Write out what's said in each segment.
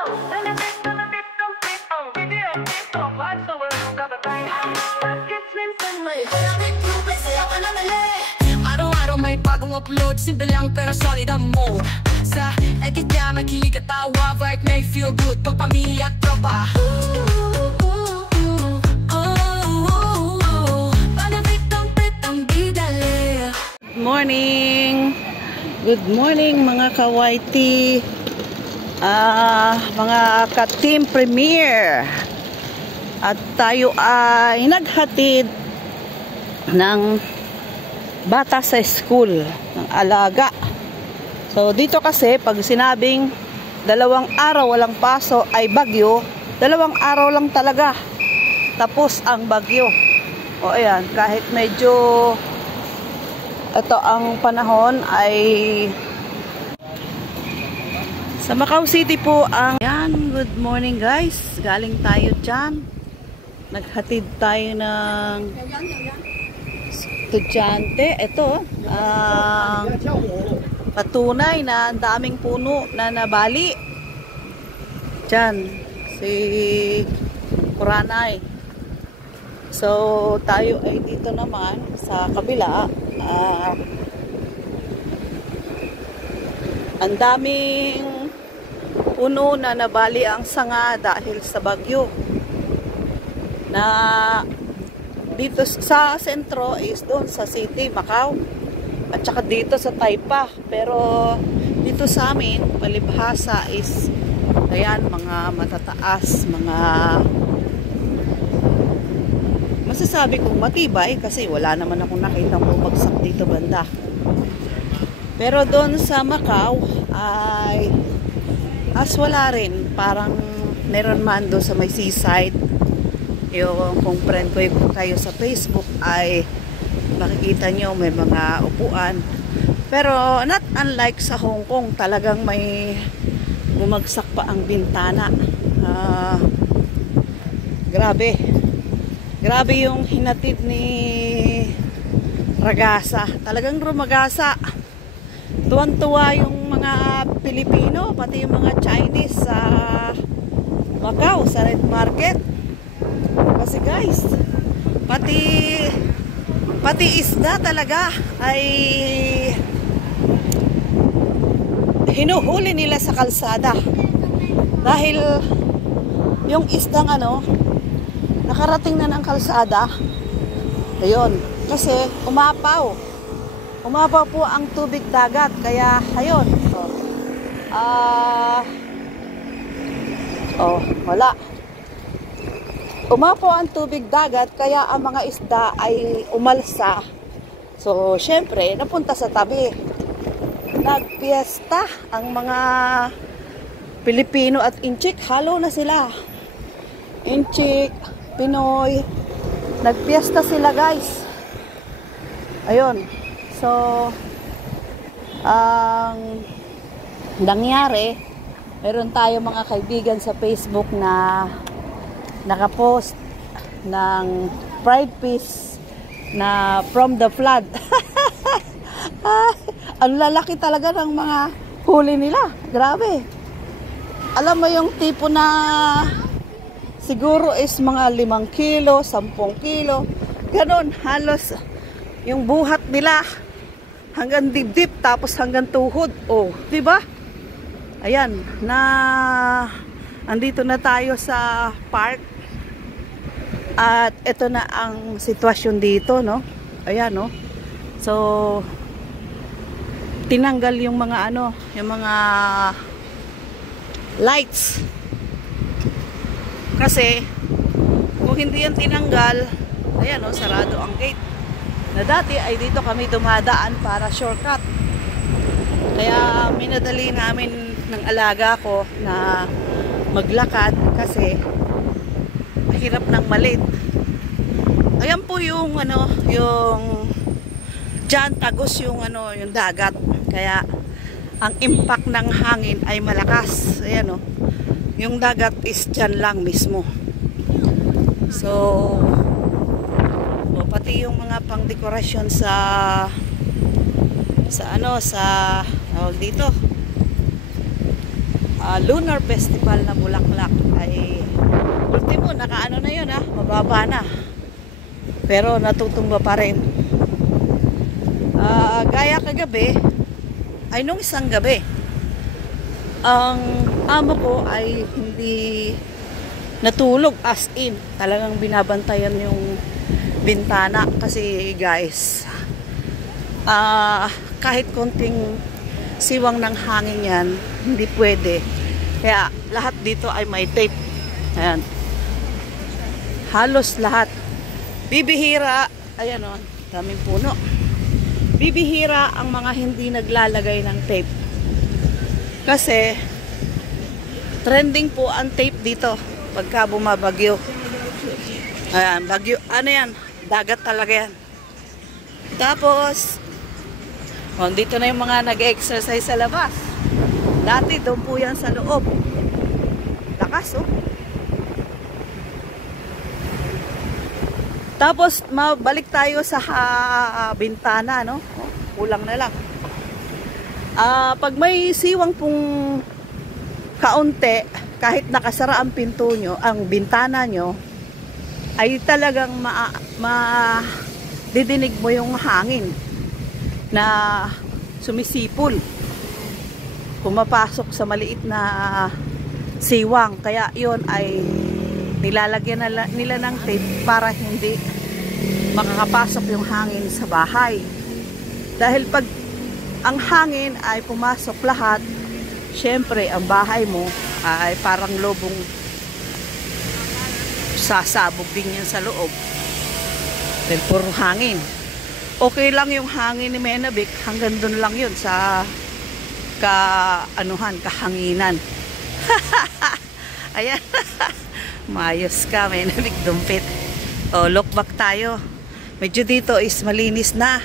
Araw-araw may bagong upload, simple lang pero solid ang mode. Sa edit niya makilig at tawa, vibe may feel good pag pamilya at tropa. Good morning mga ka-YT, mga ka-team premier. At tayo ay naghatid ng bata sa school, ng alaga. So dito kasi pag sinabing 2 araw walang paso ay bagyo, 2 araw lang talaga tapos ang bagyo. O ayan, kahit medyo ito ang panahon ay sa Macau City po ang yan. Good morning guys, galing tayo dyan, naghatid tayo ng estudyante. Ito ang patunay na ang daming puno na nabali dyan, si Kuranay. So tayo ay dito naman sa kabila. Ang daming puno na nabali ang sanga dahil sa bagyo. Na dito sa sentro is doon sa City, Macau, at saka dito sa Taypa. Pero dito sa amin, palibhasa is ayan, mga matataas, mga masasabi kong matibay kasi wala naman akong nakita bumagsak dito banda. Pero doon sa Macau ay wala rin, parang meron man doon sa may seaside. Yung kung friend ko kayo sa Facebook ay makikita nyo may mga upuan. Pero not unlike sa Hong Kong, talagang may bumagsak pa ang bintana. Grabe yung hinatid ni Ragasa. Talagang rumagasa. Tuwan-tuwa yung mga Pilipino, pati yung mga Chinese sa Macau, sa night market. Kasi guys, pati isda talaga ay hinuhuli nila sa kalsada. Dahil yung isdang nakarating na ng kalsada. Ayun, kasi umapaw po ang tubig dagat, kaya ayun. Wala. Umapaw ang tubig dagat, kaya ang mga isda ay umalsa. So syempre napunta sa tabi. Nagpiesta ang mga Pilipino at Inchik, halo na sila. Inchik, Pinoy, nagpiesta sila guys. Ayun. So ang nangyari, meron tayo mga kaibigan sa Facebook na nakapost ng fried fish na from the flood. Ang lalaki talaga ng mga huli nila. Grabe. Alam mo yung tipo na siguro is mga 5 kilo, 10 kilo. Ganon, halos yung buhat nila hanggang dibdib, tapos hanggang tuhod. Oh, di ba? Ayan, andito na tayo sa park. At ito na ang sitwasyon dito, no? Ayan, no? So tinanggal yung mga yung mga lights. Kasi kung hindi yan tinanggal, ayan, no, sarado ang gate. Na dati ay dito kami dumadaan para shortcut. Kaya minadali namin ng alaga ko na maglakad kasi mahirap ng malit. Ayan po yung yung dyan tagos yung yung dagat. Kaya ang impact ng hangin ay malakas. Ayan, oh. Yung dagat is dyan lang mismo. So pati yung mga pangdekorasyon sa tawag dito, Lunar Festival na Bulaklak ay ultimo, nakaano na yun mababa na. Pero natutumba pa rin. Gaya kagabi, ay nung isang gabi, ang amo ko ay hindi natulog, as in talagang binabantayan yung bintana kasi guys, kahit konting siwang ng hangin yan, hindi pwede. Kaya lahat dito ay may tape. Ayan, halos lahat. Bibihira, ayan o, daming puno. Bibihira ang mga hindi naglalagay ng tape kasi trending po ang tape dito pagka bumabagyo. Ayan, bagyo, ano yan, dagat talaga yan. Tapos dito na yung mga nag-exercise sa labas. Dati doon po yan sa loob. Lakas Tapos mabalik tayo sa bintana, no? Kulang na lang. Pag may siwang pong kaunti, kahit nakasara ang pinto nyo, ang bintana nyo, ay talagang didinig mo yung hangin na sumisipol, pumapasok sa maliit na siwang. Kaya yon ay nilalagyan nila ng tape para hindi makakapasok yung hangin sa bahay. Dahil pag ang hangin ay pumasok lahat, syempre ang bahay mo ay parang lobong sasabog din yan sa loob. Dahil puro hangin. Okay lang yung hangin ni Menabik, hanggang doon lang yun sa kahanginan. Ayan. Mayos ka, Menabik, dumpit. Look back tayo. Medyo dito is malinis na.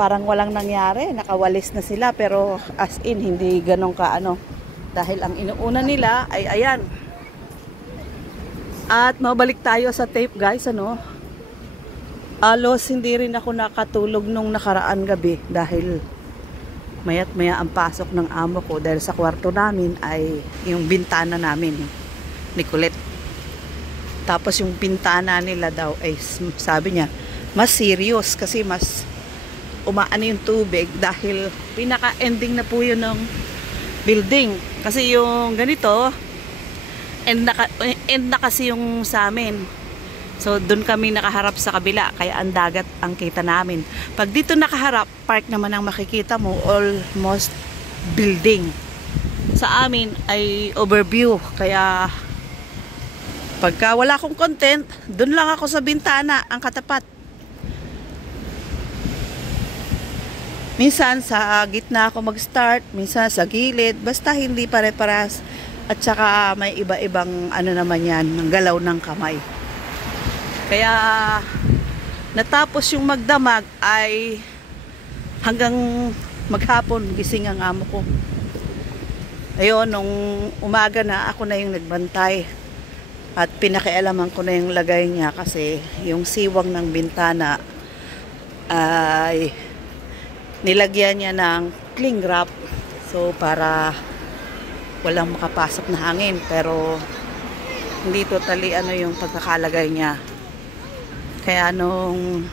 Parang walang nangyari, nakawalis na sila, pero as in hindi ganun dahil ang inuuna nila ay ayan. At mabalik tayo sa tape guys, Alos hindi rin ako nakatulog nung nakaraan gabi dahil maya't maya ang pasok ng amo ko dahil sa kwarto namin ay yung bintana namin ni Colette. Tapos yung bintana nila daw ay sabi niya mas serious kasi mas umaano yung tubig dahil pinaka-ending na po yun ng building. Kasi yung ganito, end na kasi yung sa amin. So, doon kami nakaharap sa kabila, kaya ang dagat ang kita namin. Pag dito nakaharap, park naman ang makikita mo, almost building. Sa amin ay overview, kaya pagka wala akong content, doon lang ako sa bintana, ang katapat. Minsan sa gitna ako mag-start, minsan sa gilid, basta hindi pare-paras. At saka may iba-ibang naman yan, ng galaw ng kamay. Kaya natapos yung magdamag ay hanggang maghapon gising ang amo ko. Ayun, nung umaga na ako na yung nagbantay at pinakialaman ko na yung lagay niya kasi yung siwang ng bintana ay nilagyan niya ng cling wrap, so para walang makapasok na hangin, pero hindi totally yung pagkakalagay niya. Kaya nung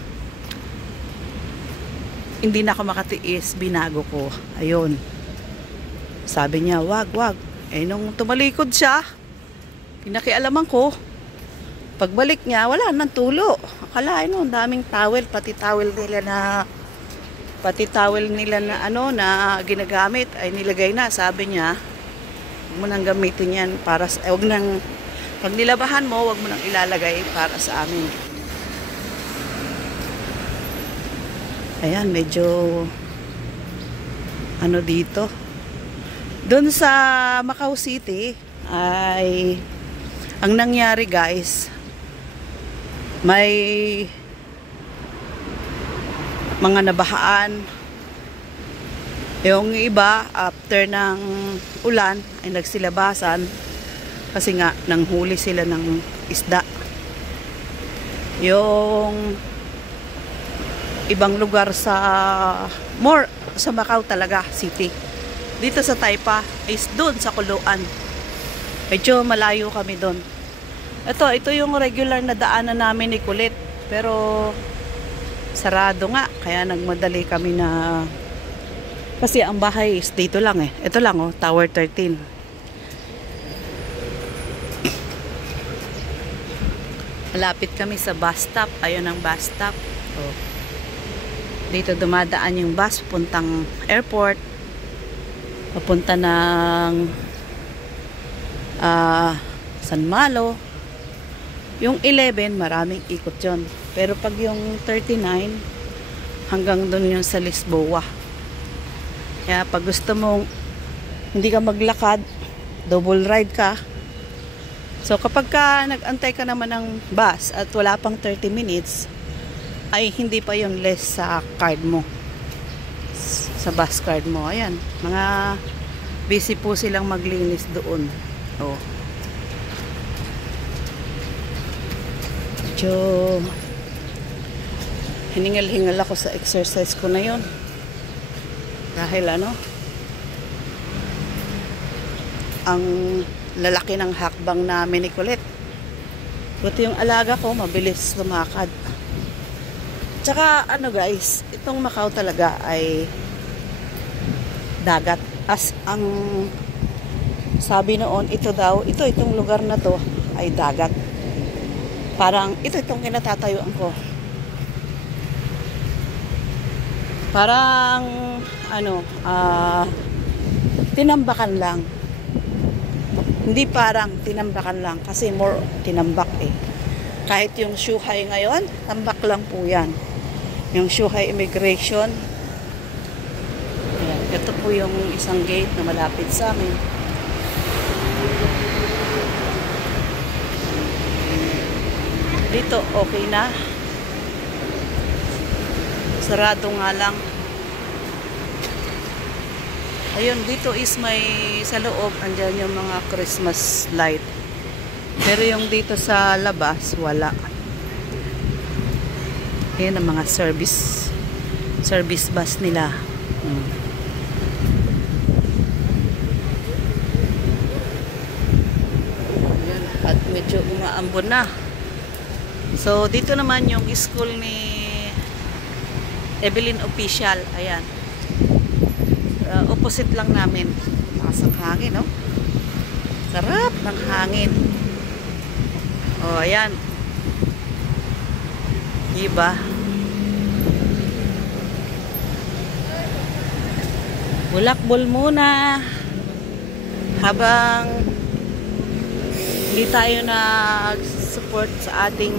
hindi na ako makatiis, binago ko. Ayun. Sabi niya, wag. Nung tumalikod siya, pinakialaman ko. Pagbalik niya, wala nang tulo. Akalain mo, daming towel, pati towel nila na na ginagamit ay nilagay na. Sabi niya, huwag mo nang gamitin yan para sa, pag nilabahan mo, huwag mo nang ilalagay para sa amin. Ayan, medyo dito. Doon sa Macau City ay ang nangyari guys, may mga nabahaan. Yung iba after ng ulan ay nagsilabasan kasi nga nanghuli sila ng isda. Yung ibang lugar sa Macau talaga City dito sa Taypa is doon sa Kuluan. Medyo malayo kami doon. Ito yung regular na daanan namin ni Kulit. Pero sarado nga. Kaya nagmadali kami na... Kasi ang bahay is dito lang eh. Ito lang oh, Tower 13. Malapit kami sa bus stop. Ayun ang bus stop. Oh. Dito dumadaan yung bus puntang airport. Papunta ng San Malo. Yung 11, maraming ikot yun. Pero pag yung 39, hanggang doon yung sa Lisboa. Kaya pag gusto mong hindi ka maglakad, double ride ka. So kapag ka nag-antay ka naman ng bus at wala pang 30 minutes, ay hindi pa yung less sa card mo. Sa bus card mo. Ayan. Mga busy po silang maglinis doon. Oh. Medyo hiningal-hingal ako sa exercise ko na yon. Dahil ano, ang lalaki ng hakbang namin ni Kulit. Buti yung alaga ko, mabilis lumakad. Tsaka ano guys, itong Macau talaga ay dagat. As ang sabi noon, itong lugar na to ay dagat. Parang itong kinatatayuan ko. Parang ano, tinambakan lang. Hindi parang tinambakan lang kasi more tinambak eh. Kahit yung Zhuhai ngayon, tambak lang po yan. Yung Zhuhai Immigration. Ayan, ito po yung isang gate na malapit sa amin. Dito okay na. Sarado nga lang. Ayun, dito is may sa loob, andyan yung mga Christmas light. Pero yung dito sa labas, wala. Ayan ang mga service bus nila. Ayan, at medyo umaambon na. So, dito naman yung school ni Evelyn Official. Ayan. Opposite lang namin. Lakas ng hangin, no? Sarap ng hangin. Oh, ayan. Diba? Bulakbol muna. Habang hindi tayo nag-support sa ating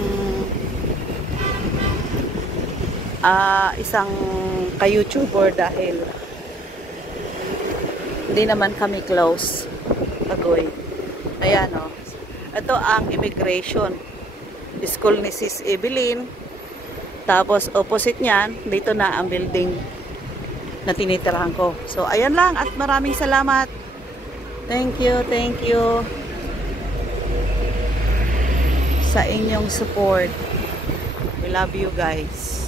isang ka-YouTuber dahil hindi naman kami close. Agoy. Ayan o. Ito ang immigration. School ni Sis Evelyn. Tapos opposite niyan, dito na ang building na tinitirahan ko. So ayan lang at maraming salamat. Thank you sa inyong support. We love you guys.